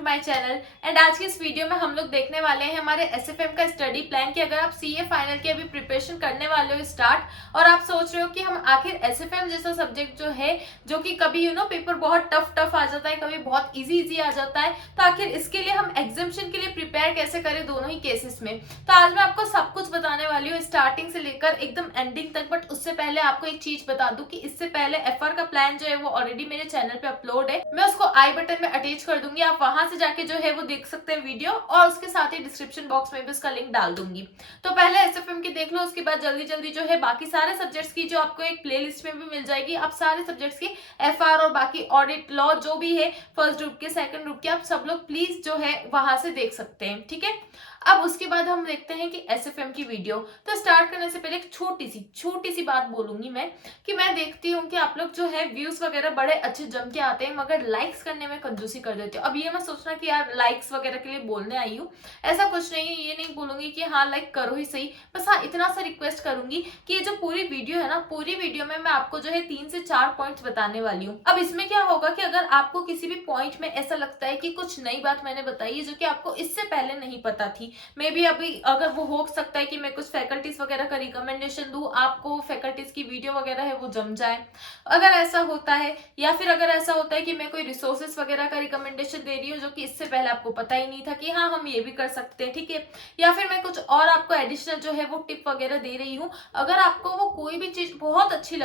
To my channel. And आज की इस वीडियो में हम लोग देखने वाले हैं हमारे एसएफएम का स्टडी प्लान कि अगर आप सीए फाइनल की अभी प्रिपरेशन करने वाले हो स्टार्ट और आप सोच रहे हो कि हम आखिर एसएफएम जैसा सब्जेक्ट जो है जो कि कभी पेपर बहुत टफ आ जाता है, कभी बहुत इजी आ जाता है, तो आखिर इसके लिए हम एग्जामिशन के लिए प्रिपेयर कैसे करें दोनों ही केसेस में। तो आज मैं आपको सब कुछ बताने वाली हूँ स्टार्टिंग से लेकर एकदम एंडिंग तक। बट उससे पहले आपको एक चीज बता दूं कि इससे पहले एफआर का प्लान जो है वो ऑलरेडी मेरे चैनल पे अपलोड है। मैं उसको आई बटन में अटैच कर दूंगी, आप वहां से जाके जो है वो देख सकते हैं वीडियो, और उसके साथ ही डिस्क्रिप्शन बॉक्स में भी उसका लिंक डाल दूंगी। तो पहले एसएफएम की देख लो, उसके बाद जल्दी जल्दी जो है बाकी सारे सब्जेक्ट्स की जो आपको एक प्लेलिस्ट में भी मिल जाएगी। आप सारे सब्जेक्ट्स की एफआर और बाकी ऑडिट लॉ जो भी है फर्स्ट ग्रुप के सेकंड ग्रुप के, आप सब लोग प्लीज जो है वहां से देख सकते हैं, ठीक है। अब उसके बाद हम देखते हैं कि एसएफएम की वीडियो। तो स्टार्ट करने से पहले एक छोटी सी बात बोलूंगी मैं कि मैं देखती हूँ कि आप लोग जो है व्यूज वगैरह बड़े अच्छे जम के आते हैं, मगर लाइक्स करने में कंजूसी कर देते हो। अब ये मैं सोचना कि यार लाइक्स वगैरह के लिए बोलने आई हूँ, ऐसा कुछ नहीं है। ये नहीं बोलूंगी कि हाँ लाइक करो ही सही, बस हाँ इतना सा रिक्वेस्ट करूंगी कि ये जो पूरी वीडियो है ना, पूरी वीडियो में मैं आपको जो है 3 से 4 पॉइंट्स बताने वाली हूँ। अब इसमें क्या होगा कि अगर आपको किसी भी पॉइंट में ऐसा लगता है कि कुछ नई बात मैंने बताई है जो कि आपको इससे पहले नहीं पता थी, मे बी अभी अगर वो हो सकता है कि मैं कुछ फैकल्टीज वगैरह का रिकमेंडेशन दूं, आपको फैकल्टीज की वीडियो वगैरह है वो जम जाए, अगर ऐसा होता है, या फिर अगर ऐसा होता है कि मैं कोई रिसोर्सेस वगैरह का रिकमेंडेशन दे रही हूँ जो कि इससे पहले आपको पता ही नहीं था कि हाँ हम ये भी कर सकते हैं, ठीक है, या फिर मैं कुछ और आपको एडिशनल जो है वो टिप वगैरह दे रही हूँ, अगर आपको वो कोई भी चीज बहुत अच्छी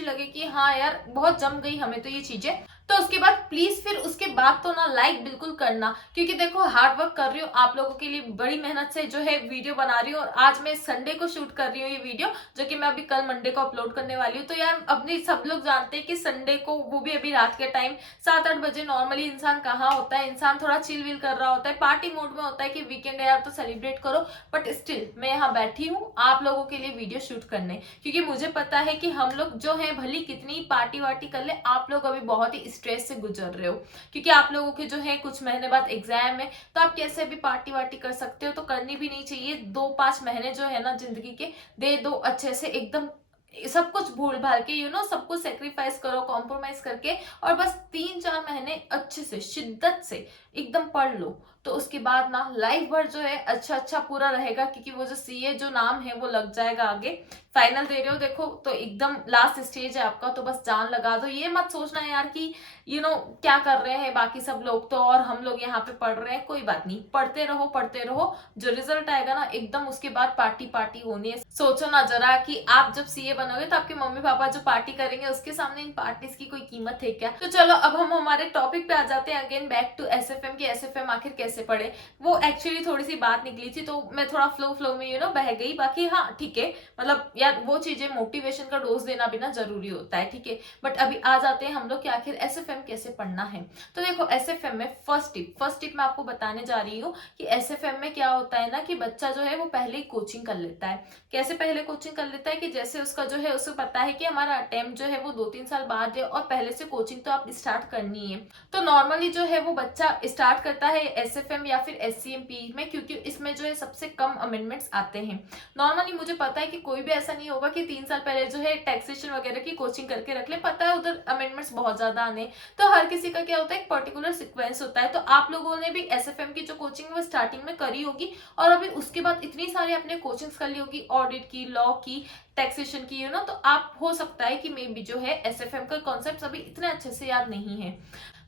लगे कि हाँ यार बहुत जम गई हमें तो ये चीजें, तो उसके बाद प्लीज फिर उसके बाद तो ना लाइक बिल्कुल करना, क्योंकि देखो हार्ड वर्क कर रही हूँ आप लोगों के लिए, बड़ी मेहनत से जो है वीडियो बना रही हूँ, और आज मैं संडे को शूट कर रही हूँ ये वीडियो जो कि मैं अभी कल मंडे को अपलोड करने वाली हूँ। तो यार अपनी सब लोग जानते हैं कि संडे को, वो भी अभी रात के टाइम 7-8 बजे, नॉर्मली इंसान कहाँ होता है, इंसान थोड़ा चिल विल कर रहा होता है, पार्टी मूड में होता है कि वीकेंड है यार तो सेलिब्रेट करो। बट स्टिल मैं यहाँ बैठी हूँ आप लोगों के लिए वीडियो शूट करने, क्योंकि मुझे पता है कि हम लोग जो है भली कितनी पार्टी वार्टी कर ले, आप लोग अभी बहुत ही स्ट्रेस से गुजर रहे हो, क्योंकि आप लोगों के जो है कुछ महीने बाद एग्जाम है, तो आप कैसे भी पार्टी वार्टी कर सकते हो, तो करनी भी नहीं चाहिए। 2-5 महीने जो है ना जिंदगी के दे दो अच्छे से, एकदम सब कुछ भूल भाल के सब कुछ सेक्रीफाइस करो कॉम्प्रोमाइज करके, और बस 3-4 महीने अच्छे से शिद्दत से एकदम पढ़ लो, तो उसके बाद ना लाइफ भर जो है अच्छा पूरा रहेगा, क्योंकि वो जो सीए जो नाम है वो लग जाएगा आगे। फाइनल दे रहे हो देखो तो एकदम लास्ट स्टेज है आपका, तो बस जान लगा दो। ये मत सोचना यार कि क्या कर रहे हैं बाकी सब लोग तो और हम लोग यहाँ पे पढ़ रहे हैं, कोई बात नहीं, पढ़ते रहो, जो रिजल्ट आएगा ना एकदम उसके बाद पार्टी पार्टी होनी है। सोचो ना जरा कि आप जब सीए बनोगे तो आपके मम्मी पापा जो पार्टी करेंगे उसके सामने इन पार्टीज की कोई कीमत है क्या। तो चलो अब हम हमारे टॉपिक पे आ जाते हैं, अगेन बैक टू एसएफएम की एसएफएम आखिर कैसे पढ़े। वो एक्चुअली थोड़ी सी बात निकली थी तो मैं थोड़ा फ्लो में बह गई, बाकी हाँ ठीक है, मतलब यार वो चीजें मोटिवेशन का डोज देना भी ना जरूरी होता है, ठीक है। बट अभी आ जाते हैं हम लोग कि आखिर एसएफएम कैसे पढ़ना है। तो देखो एसएफएम में फर्स्ट टिप मैं आपको बताने जा रही हूँ कि एसएफएम में क्या होता है ना कि बच्चा जो है वो पहले ही कोचिंग कर लेता है। कैसे पहले कोचिंग कर लेता है कि जैसे उसका जो है उसे पता है कि हमारा अटेम्प्ट जो है वो 2-3 साल बाद है, और पहले से कोचिंग तो आप स्टार्ट करनी है, तो नॉर्मली जो है वो बच्चा स्टार्ट करता है एसएफएम या फिर एससीएमपी में, क्योंकि इसमें जो है सबसे कम अमेंडमेंट्स आते हैं। नॉर्मली मुझे पता है कि कोई भी ऐसा नहीं होगा कि 3 साल पहले जो है टैक्सेशन वगैरह की कोचिंग करके रख ले, पता है उधर अमेंडमेंट्स बहुत ज्यादा आने, तो हर किसी का क्या होता है एक पर्टिकुलर सीक्वेंस होता है। तो आप लोगों ने भी एसएफएम की जो कोचिंग वो स्टार्टिंग में करी होगी, और अभी उसके बाद इतनी सारी आपने कोचिंग्स कर ली होगी, ऑडिट की, लॉ की, टैक्सेशन की, तो आप हो सकता है कि मे बी जो है एसएफएम का कॉन्सेप्ट अभी इतने अच्छे से याद नहीं है।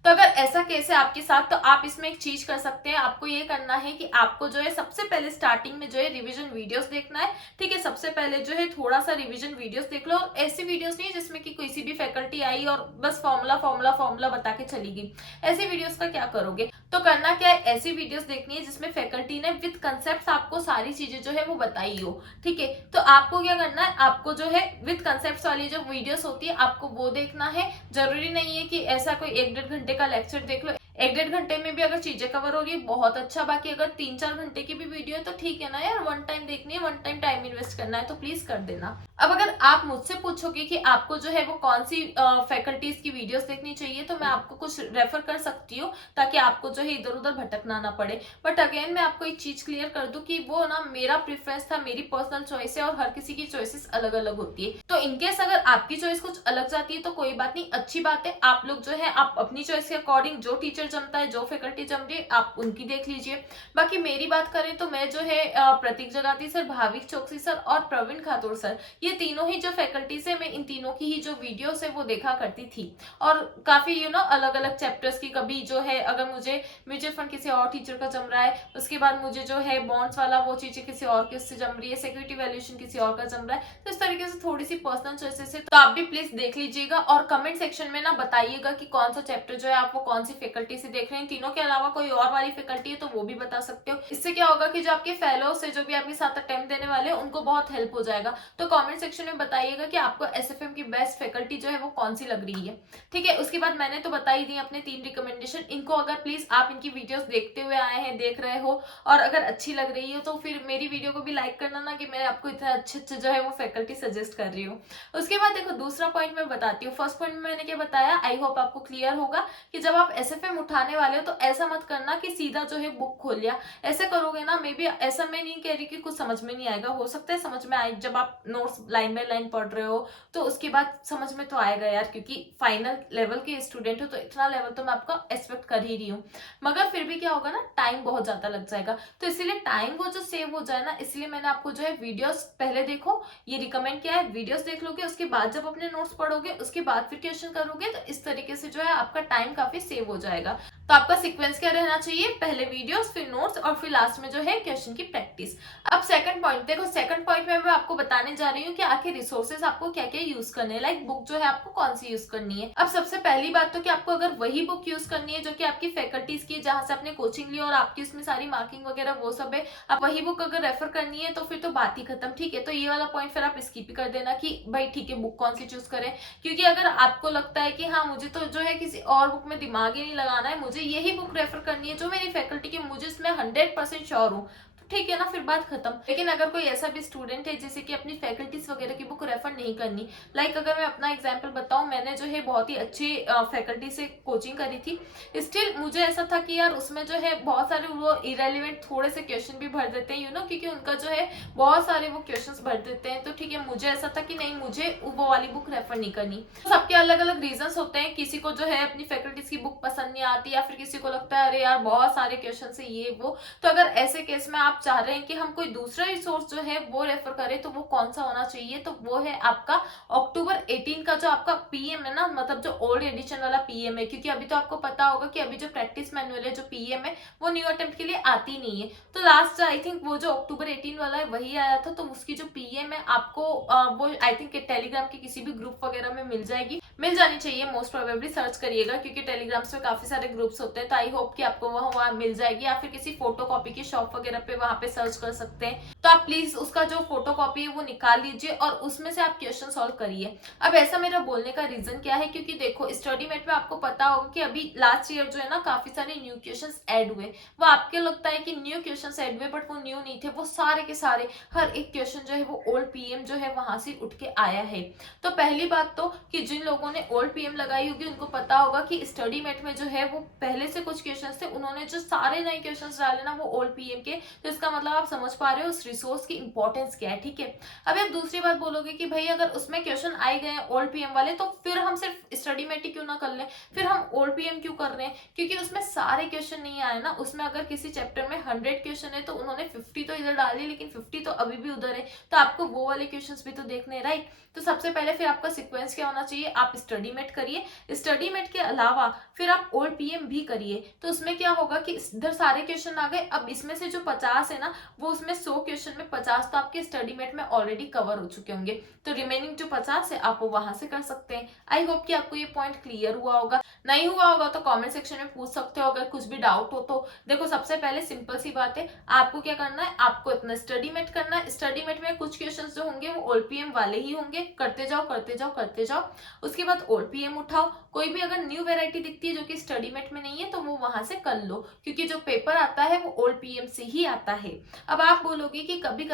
तो अगर ऐसा केस है आपके साथ तो आप इसमें एक चीज कर सकते हैं, आपको ये करना है कि आपको जो है सबसे पहले स्टार्टिंग में जो है रिवीजन वीडियोस देखना है, ठीक है। सबसे पहले जो है थोड़ा सा रिवीजन वीडियोस देख लो, और ऐसी वीडियोस नहीं जिसमें कि किसी भी फैकल्टी आई और बस फॉर्मूला बता के चली गई। ऐसी वीडियोस का क्या करोगे, तो करना क्या है, ऐसी वीडियोस देखनी है जिसमें फैकल्टी ने विद कंसेप्ट आपको सारी चीजें जो है वो बताई हो, ठीक है। तो आपको क्या करना है, आपको जो है विद कंसेप्ट वाली जो वीडियोस होती है आपको वो देखना है। जरूरी नहीं है कि ऐसा कोई 1-1.5 घंटे का लेक्चर देख लो, 1-1.5 घंटे में भी अगर चीजें कवर हो रही है बहुत अच्छा, बाकी अगर 3-4 घंटे की भी वीडियो है तो ठीक है ना यार, वन टाइम देखनी है, वन टाइम इन्वेस्ट करना है तो प्लीज कर देना। अब अगर आप मुझसे पूछोगे कि आपको जो है वो कौन सी फैकल्टीज की वीडियोस देखनी चाहिए, तो मैं आपको कुछ रेफर कर सकती हूँ ताकि आपको जो है इधर उधर भटकना ना पड़े। बट अगेन मैं आपको एक चीज क्लियर कर दूं कि वो ना मेरा प्रेफरेंस था, मेरी पर्सनल चॉइस है और हर किसी की चॉइसेस अलग अलग होती है। तो इनकेस अगर आपकी चॉइस कुछ अलग जाती है तो कोई बात नहीं, अच्छी बात है। आप लोग जो है आप अपनी चॉइस के अकॉर्डिंग जो टीचर जमता है, जो फैकल्टी जम रही है, आप उनकी देख लीजिए। बाकी मेरी बात करें तो मैं जो है प्रतीक जगाती सर, भाविक चौकसी सर और प्रवीण खातूर सर, ये तीनों ही जो फैकल्टीज है, मैं इन तीनों की ही जो वीडियोस है वो देखा करती थी। और काफी अलग अलग चैप्टर्स की, कभी जो है अगर मुझे म्यूचुअल फंड किसी और टीचर का जम रहा है, उसके बाद मुझे जो है बॉन्ड्स वाला वो चीजें किसी और के उससे जम रही है, सिक्योरिटी वैल्यूएशन किसी और का जम रहा है, तो इस तरीके से थोड़ी सी पर्सनल चॉइसेस है। तो आप भी प्लीज देख लीजिएगा और कमेंट सेक्शन में ना बताइएगा कि कौन सा चैप्टर जो है आप वो कौन सी फैकल्टी से देख रहे हैं। तीनों के अलावा कोई और वाली फैकल्टी है तो वो भी बता सकते हो। इससे क्या होगा कि जो आपके फेलोज है, जो भी आपके साथ अटेम्प्ट देने वाले हैं, उनको बहुत हेल्प हो जाएगा। तो कमेंट सेक्शन में बताइएगा कि आपको एसएफएम की बेस्ट फैकल्टी जो है वो कौन सी लग रही है। ठीक है, उसके बाद मैंने तो बता ही दी अपने 3 रिकमेंडेशन। इनको अगर प्लीज आप इनकी वीडियोस देखते हुए आए हैं, देख रहे हो और अगर अच्छी लग रही है तो फिर मेरी वीडियो को भी लाइक करना ना, कि मैं आपको इतना अच्छे अच्छे जो है वो फैकल्टी सजेस्ट कर रही हूँ। उसके बाद देखो दूसरा पॉइंट मैं बताती हूँ। फर्स्ट पॉइंट में मैंने क्या बताया, आई होप आपको क्लियर होगा कि जब आप एसएफएम उठाने वाले हो तो ऐसा मत करना कि सीधा जो है बुक खोल लिया। ऐसे करोगे ना, मे बी, ऐसा मैं नहीं कह रही कि कुछ समझ में नहीं आएगा, हो सकता है समझ में आए, जब आप नोट्स लाइन बाय लाइन पढ़ रहे हो तो उसके बाद समझ में तो आएगा यार, क्योंकि फाइनल लेवल के स्टूडेंट हो तो इतना लेवल तो मैं आपका एक्सपेक्ट कर ही रही हूँ। मगर फिर भी क्या होगा ना, टाइम बहुत ज्यादा लग जाएगा। तो इसीलिए टाइम वो जो सेव हो जाए ना, इसलिए मैंने आपको जो है वीडियोस पहले देखो, ये रिकमेंड किया है, वीडियोस देख लोगे, उसके बाद जब अपने नोट्स पढ़ोगे उसके बाद फिर क्वेश्चन करोगे, तो इस तरीके से जो है आपका टाइम काफी सेव हो जाएगा। तो आपका सीक्वेंस क्या रहना चाहिए, पहले वीडियोस, फिर नोट्स और फिर लास्ट में जो है क्वेश्चन की प्रैक्टिस। अब सेकंड पॉइंट देखो, सेकंड पॉइंट में मैं आपको बताने जा रही हूँ कि आखिर रिसोर्सेज आपको क्या क्या यूज करने हैं, लाइक बुक जो है आपको कौन सी यूज करनी है। अब सबसे पहली बात तो कि आपको अगर वही बुक यूज करनी है जो कि आपकी फैकल्टीज की, जहां से आपने कोचिंग ली और आपकी उसमें सारी मार्किंग वगैरह वो सब है, आप वही बुक अगर रेफर करनी है तो फिर तो बात ही खत्म। ठीक है, तो ये वाला पॉइंट फिर आप स्किप कर देना कि भाई ठीक है बुक कौन सी चूज करें। क्योंकि अगर आपको लगता है कि हाँ मुझे तो जो है किसी और बुक में दिमाग ही नहीं लगाना है, मुझे यही बुक रेफर करनी है जो मेरी फैकल्टी की, मुझे इसमें 100% श्योर हूँ, ठीक है ना, फिर बात खत्म। लेकिन अगर कोई ऐसा भी स्टूडेंट है जैसे कि अपनी फैकल्टीज वगैरह की बुक रेफर नहीं करनी, लाइक अगर मैं अपना एग्जांपल बताऊं, मैंने जो है बहुत ही अच्छी फैकल्टी से कोचिंग करी थी, स्टिल मुझे ऐसा था कि यार उसमें जो है बहुत सारे वो इरेलीवेंट थोड़े से क्वेश्चन भी भर देते हैं, क्योंकि उनका जो है बहुत सारे वो क्वेश्चन भर देते हैं। तो ठीक है, मुझे ऐसा था कि नहीं, मुझे वो वाली बुक रेफर नहीं करनी। तो सबके अलग अलग रीजन होते हैं, किसी को जो है अपनी फैकल्टीज की बुक पसंद नहीं आती, या फिर किसी को लगता है अरे यार बहुत सारे क्वेश्चन है ये वो। तो अगर ऐसे केस में आप चाह रहे हैं कि हम कोई दूसरा रिसोर्स जो है वो रेफर करें, तो वो कौन सा होना चाहिए, तो वो है आपका अक्टूबर 18 का जो आपका पीएम है ना, मतलब जो ओल्ड एडिशन वाला पीएम है। क्योंकि अभी तो आपको पता होगा कि अभी जो प्रैक्टिस मैनुअल है, जो पीएम है, वो न्यू अटेम्प्ट के लिए आती नहीं है। तो लास्ट आई थिंक वो जो अक्टूबर 18 वाला है वही आया था, तो उसकी जो पीएम है आपको वो आई थिंक टेलीग्राम के किसी भी ग्रुप वगैरह में मिल जाएगी, मिल जानी चाहिए, मोस्ट प्रोबेबली सर्च करिएगा, क्योंकि टेलीग्राम्स में काफी सारे ग्रुप्स होते हैं। तो आई होप कि आपको वहाँ मिल जाएगी, या फिर किसी फोटो कॉपी की शॉप वगैरह पे वहां पे सर्च कर सकते हैं। तो आप प्लीज उसका जो फोटो कॉपी है वो निकाल लीजिए और उसमें से आप क्वेश्चन सॉल्व करिए। अब ऐसा मेरा बोलने का रीजन क्या है, क्योंकि देखो स्टडी मेट में आपको पता होगा कि अभी लास्ट ईयर जो है ना काफी सारे न्यू क्वेश्चन ऐड हुए। वो आपके लगता है कि न्यू क्वेश्चन ऐड हुए, बट वो न्यू नहीं थे, वो सारे के सारे हर एक क्वेश्चन जो है वो ओल्ड पीएम जो है वहां से उठ के आया है। तो पहली बात तो कि जिन लोगों ने ओल्ड पीएम लगाई होगी उनको पता होगा कि स्टडी मेट में जो है वो पहले से कुछ क्वेश्चन थे, उन्होंने जो सारे नए क्वेश्चन डाले ना वो ओल्ड पीएम के। तो इसका मतलब आप समझ पा रहे हो उस रिसोर्स की इंपॉर्टेंस क्या है। ठीक है, अब आप दूसरी बात बोलोगे कि भाई अगर उसमें क्वेश्चन आए गए हैं ओल्ड पीएम वाले, तो फिर हम सिर्फ स्टडी मेट ही क्यों ना कर लें, फिर हम ओल्ड पीएम क्यों कर रहे हैं, क्योंकि उसमें सारे क्वेश्चन नहीं आए ना। उसमें अगर किसी चैप्टर में 100 क्वेश्चन है तो उन्होंने 50 तो इधर डाली, लेकिन 50 तो अभी भी उधर है, तो आपको वो वाले क्वेश्चन भी तो देखने हैं, राइट। तो सबसे पहले फिर आपका सीक्वेंस क्या होना चाहिए, आप स्टडी मेट करिए, स्टडी मेट के अलावा फिर आप ओल्ड पीएम भी करिए। तो उसमें क्या होगा कि इधर सारे क्वेश्चन आ गए, अब इसमें से जो 50 है ना, वो उसमें 100 क्वेश्चन में 50 तो आपके स्टडी मेट में ऑलरेडी कवर हो चुके होंगे, तो रिमेनिंग जो 50 है आप वो वहां से कर सकते हैं। आई होप कि आपको ये पॉइंट क्लियर हुआ होगा। नहीं हुआ होगा तो कमेंट सेक्शन में पूछ सकते हो, अगर कुछ भी डाउट हो तो। देखो सबसे पहले सिंपल सी बात है, आपको क्या करना है, आपको इतना स्टडी मेट करना है। स्टडी मेट में कुछ क्वेश्चंस जो होंगे वो ओलपीएम वाले ही होंगे, करते जाओ करते जाओ करते जाओ। उसके बाद ओलपीएम उठाओ, कोई भी अगर न्यू वेराइटी दिखती है जो कि स्टडी मेट में नहीं है तो वो वहां से कर लो, क्योंकि जो पेपर आता है वो ओलपीएम से ही आता है। अब आप बोलोगे कि कभी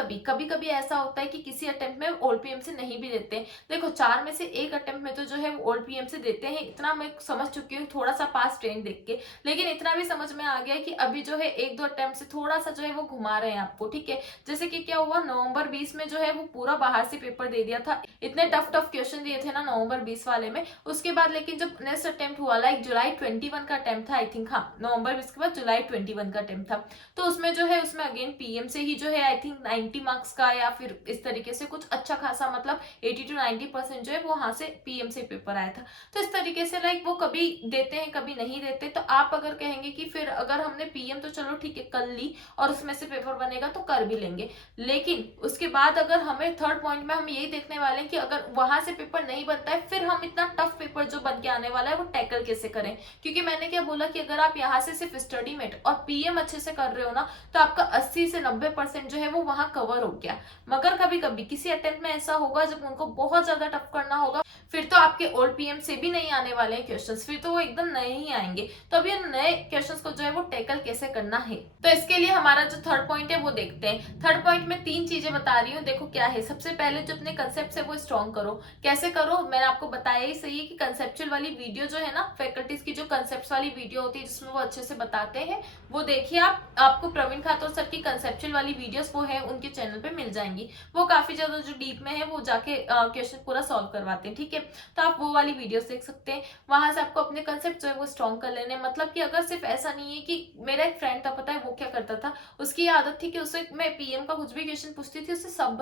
कभी ऐसा होता है कि किसी अटेम्प्ट में ओलपीएम से नहीं भी देते। देखो 4 में से 1 अटेम्प्ट में तो जो है वो ओलपीएम से देते हैं, इतना मैं समझ चुकी हूँ थोड़ा सा पास ट्रेंड देख के। लेकिन इतना भी समझ में आ गया कि अभी जो है 1-2 अटेम्प्ट से थोड़ा सा जो है वो घुमा रहे हैं आपको, ठीक है। जैसे कि क्या हुआ, नवंबर 20 में जो है वो पूरा बाहर से पेपर दे दिया था, इतने टफ टफ क्वेश्चन दिए थे ना नवंबर 20 वाले में। उसके बाद लेकिन जब नेक्स्ट अटेम्प्ट हुआ, लाइक जुलाई 21 का अटेम्प्ट था आई थिंक, हाँ नवंबर 20 के बाद जुलाई 21 का अटेम्प्ट था, तो उसमें जो है उसमें अगेन पीएम से ही जो है आई थिंक 90 मार्क्स का या फिर इस तरीके से कुछ अच्छा खासा, मतलब 80 to 90% जो है वो वहां से पीएम से पेपर आया था। तो इस तरीके से लाइक वो कभी देते हैं कभी नहीं देते। तो आप अगर कहेंगे कि फिर अगर हमने पीएम तो चलो ठीक है कर ली और उसमें से पेपर बनेगा तो कर भी लेंगे, लेकिन उसके बाद अगर हमें थर्ड पॉइंट में हम यही देखने वाले हैं कि अगर वहां से पेपर नहीं बनता है, फिर हम इतना टफ पेपर जो बन के आने वाला है वो टैकल कैसे करें। क्योंकि मैंने क्या बोला कि अगर आप यहाँ से सिर्फ स्टडी मेट और पीएम अच्छे से कर रहे हो ना, तो आपका 80 से 90% जो है वो वहां कवर हो गया। मगर कभी कभी किसी अटेम्प्ट में ऐसा होगा जब उनको बहुत ज्यादा टफ करना होगा, फिर तो आपके ओल्ड पीएम से भी नहीं आने वाले हैं क्वेश्चंस, फिर तो वो एकदम नए ही आएंगे। तो अभी नए क्वेश्चंस को जो है वो टैकल कैसे करना है, तो इसके लिए हमारा जो थर्ड पॉइंट है वो देखते हैं। थर्ड पॉइंट में 3 चीजें बता रही हूँ, देखो क्या है। सबसे पहले जो अपने कंसेप्ट है वो स्ट्रॉन्ग करो। कैसे करो, मैंने आपको बताया ही सही है कि कंसेप्चुअल वाली वीडियो जो है ना, फैकल्टीज की जो कंसेप्ट वाली वीडियो होती है जिसमें वो अच्छे से बताते हैं, वो देखिए आप। आपको प्रवीण खातोर सर की कंसेप्चुअल वाली वीडियोस वो है उनके चैनल पे मिल जाएंगी। वो काफी ज्यादा जो डीप में है वो जाके क्वेश्चन पूरा सॉल्व करवाते हैं, ठीक है। तो आप वो वाली वीडियोस देख सकते हैं, वहां से आपको अपने कंसेप्ट जो है वो स्ट्रॉन्ग कर लेने। मतलब कि अगर सिर्फ ऐसा नहीं है कि मेरा एक फ्रेंड था, पता है वो क्या करता था, उसकी आदत थी कि उससे मैं पीएम का कुछ भी क्वेश्चन पूछती थी उससे सब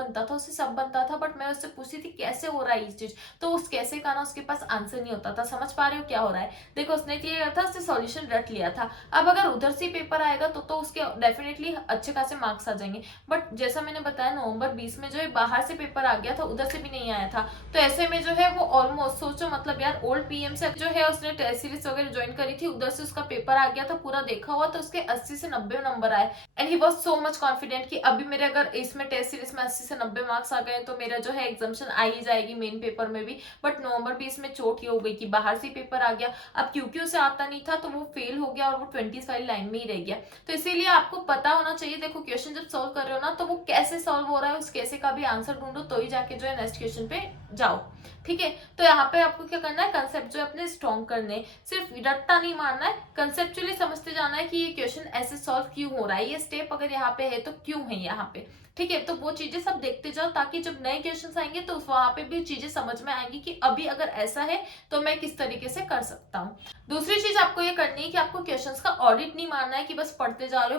बनता था, बट मैं उससे पूछती थी कैसे हो रहा है ये चीज, तो उस कैसे का ना उसके पास आंसर नहीं होता था। समझ पा रहे हो क्या हो रहा है। देखो उसने किया था, उससे सॉल्यूशन रट लिया था। अब अगर उधर से पेपर आएगा तो उसके डेफिनेटली अच्छे खासे मार्क्स आ जाएंगे। बट जैसा मैंने बताया नवंबर 20 में जो है बाहर से पेपर आ गया था, उधर से भी नहीं आया था। तो ऐसे में जो है वो ऑलमोस्ट सोचो, मतलब यार ओल्ड पीएम से जो है उसने टेस्ट सीरीज वगैरह ज्वाइन करी थी, उधर से उसका पेपर आ गया था, पूरा देखा हुआ, तो उसके 80 से 90 नंबर आए। And he was so much confident कि अभी मेरे अगर इसमें टेस्ट सीरीज में 80 से 90 मार्क्स आ गए तो मेरा जो है एग्जामिशन आ ही जाएगी मेन पेपर में भी। बट नवंबर 20 में चोट ये हो गई कि बाहर से पेपर आ गया। अब क्योंकि उसे आता नहीं था तो वो फेल हो गया और वो 20 वाली लाइन में ही रह गया। तो इसीलिए आपको पता होना चाहिए, देखो क्वेश्चन जब सोल्व कर रहे हो ना तो वो कैसे सोल्व हो रहा है, उस कैसे का भी आंसर ढूंढो, तो ही जाके जो है नेक्स्ट क्वेश्चन पे जाओ, ठीक है। तो यहाँ पे आपको क्या करना है, कंसेप्ट जो अपने स्ट्रॉन्ग करने, सिर्फ रट्टा नहीं मारना है, कंसेप्चुअली समझते जाना है कि ये क्वेश्चन ऐसे सॉल्व क्यों हो रहा है, ये स्टेप अगर यहाँ पे है तो क्यों है यहाँ पे, ठीक है। तो वो चीजें सब देखते जाओ ताकि जब नए क्वेश्चन आएंगे तो वहां पे भी चीजें समझ में आएंगी कि अभी अगर ऐसा है तो मैं किस तरीके से कर सकता हूँ। दूसरी चीज आपको ये करनी है कि आपको क्वेश्चंस का ऑडिट नहीं मारना है कि बस पढ़ते जा रहे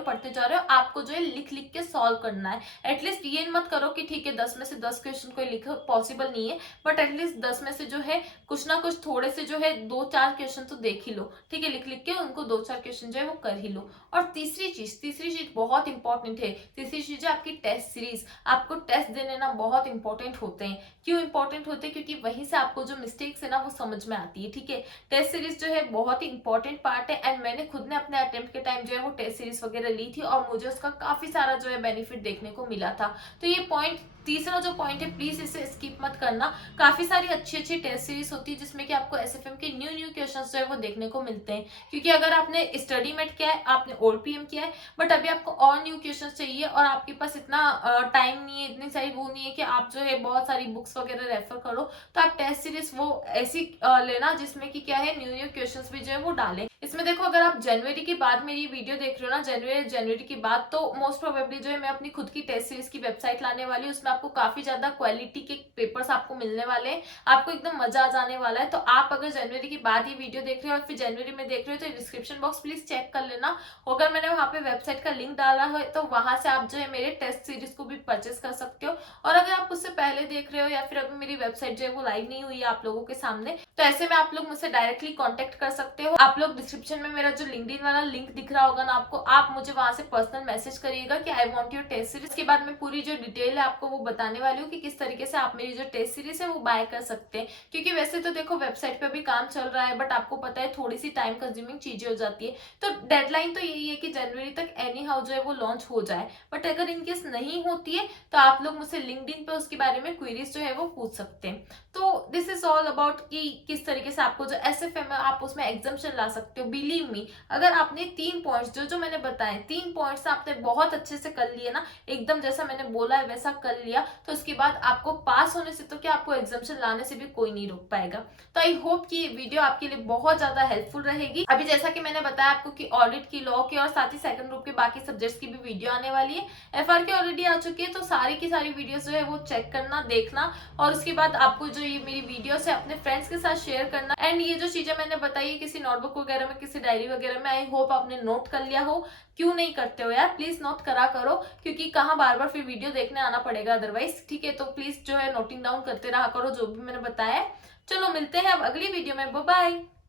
हो, आपको जो है लिख लिख के सॉल्व करना है। एटलीस्ट ये मत करो कि ठीक है 10 में से 10 क्वेश्चन कोई लिखो, पॉसिबल नहीं है, बट एटलीस्ट 10 में से जो है कुछ ना कुछ थोड़े से जो है 2-4 क्वेश्चन तो देख ही लो, ठीक है। लिख लिख के उनको 2-4 क्वेश्चन जो है वो कर ही लो। और तीसरी चीज बहुत इंपॉर्टेंट है, तीसरी चीज है आपकी टेस्ट सीरीज। आपको टेस्ट देने ना बहुत इंपॉर्टेंट होते हैं। क्यों इंपॉर्टेंट होते हैं, क्योंकि वहीं से आपको जो मिस्टेक्स है ना वो समझ में आती है, ठीक है। टेस्ट सीरीज जो है बहुत ही इंपॉर्टेंट पार्ट है। एंड मैंने खुद ने अपने अटेम्प्ट के टाइम जो है वो टेस्ट सीरीज वगैरह ली थी और मुझे उसका काफी सारा जो है बेनिफिट देखने को मिला था। तो ये पॉइंट, तीसरा जो पॉइंट है, प्लीज इसे स्किप मत करना। काफी सारी अच्छी अच्छी टेस्ट सीरीज होती है जिसमें कि आपको एसएफएम के न्यू क्वेश्चंस जो है वो देखने को मिलते हैं। क्योंकि अगर आपने स्टडी मेट किया है, आपने ओल्ड पीएम किया है, बट अभी आपको और न्यू क्वेश्चंस चाहिए और आपके पास इतना टाइम नहीं है, इतनी सारी वो नहीं है कि आप जो है बहुत सारी बुक्स वगैरह रेफर करो, तो आप टेस्ट सीरीज वो ऐसी लेना जिसमें कि क्या है न्यू क्वेश्चंस भी जो है वो डालें। इसमें देखो अगर आप जनवरी के बाद मेरी वीडियो देख रहे हो ना, जनवरी के बाद, तो मोस्ट प्रोबेबली जो है मैं अपनी खुद की टेस्ट सीरीज की वेबसाइट लाने वाली हूँ। उसमें आपको काफी ज्यादा क्वालिटी के पेपर्स आपको मिलने वाले हैं, आपको एकदम मजा आ जाने वाला है। तो आप अगर जनवरी के बाद ये वीडियो देख रहे हो और फिर जनवरी में देख रहे हो तो डिस्क्रिप्शन बॉक्स प्लीज चेक कर लेना। अगर मैंने वहाँ पे वेबसाइट का लिंक डाला है तो वहां से आप जो है मेरे टेस्ट सीरीज को भी परचेस कर सकते हो। और अगर आप उससे पहले देख रहे हो या फिर अभी मेरी वेबसाइट जो है वो लाइव नहीं हुई है आप लोगों के सामने, तो ऐसे में आप लोग मुझसे डायरेक्टली कॉन्टेक्ट कर सकते हो। आप लोग डिस्क्रिप्शन में मेरा जो लिंक्डइन वाला लिंक दिख रहा होगा ना आपको, आप मुझे वहां से पर्सनल मैसेज करिएगा कि I want your test series. के बाद मैं पूरी जो डिटेल है आपको वो बताने वाली हूँ कि किस तरीके से आप मेरी जो टेस्ट सीरीज है वो बाय कर सकते हैं। क्योंकि वैसे तो देखो वेबसाइट पे भी काम चल रहा है, बट आपको पता है थोड़ी सी टाइम कंज्यूमिंग चीजें हो जाती है। तो डेडलाइन तो यही है कि जनवरी तक एनी हाउ जो है वो लॉन्च हो जाए, बट अगर इनकेस नहीं होती है तो आप लोग मुझसे लिंक्डइन पे उसके बारे में क्वेरीज जो है वो पूछ सकते हैं। तो दिस इज ऑल अबाउट कि किस तरीके से आपको जो एसएफएम है आप उसमें एग्जाम्शन ला सकते हो। बिलीव मी, अगर आपने 3 पॉइंट्स जो मैंने बताए 3 पॉइंट्स आपने बहुत अच्छे से कर लिए ना, एकदम जैसा मैंने बोला है वैसा कर लिया, तो उसके बाद आपको पास होने से तो क्या आपको एग्जाम्शन लाने से भी कोई नहीं रोक पाएगा। तो आई होप कि ये वीडियो आपके लिए बहुत ज्यादा हेल्पफुल रहेगी। अभी जैसा कि मैंने बताया आपको कि ऑडिट की, लॉ की और साथ ही सेकंड ग्रुप के बाकी सब्जेक्ट्स की भी वीडियो आने वाली है। एफआर की ऑलरेडी आ चुकी है, तो सारी की सारी वीडियोस जो है वो चेक करना, देखना, और उसके बाद आपको जो ये मेरी वीडियोस है अपने फ्रेंड्स के साथ शेयर करना। एंड ये जो चीजें मैंने बताई किसी नोटबुक वगैरह में, किसी डायरी वगैरह में, आई होप आपने नोट कर लिया हो। क्यों नहीं करते हो यार, प्लीज नोट करा करो, क्योंकि कहाँ बार बार फिर वीडियो देखने आना पड़ेगा अदरवाइज। ठीक है, तो प्लीज जो है नोटिंग डाउन करते रहा करो जो भी मैंने बताया। चलो मिलते हैं अब अगली वीडियो में, बाय बाय।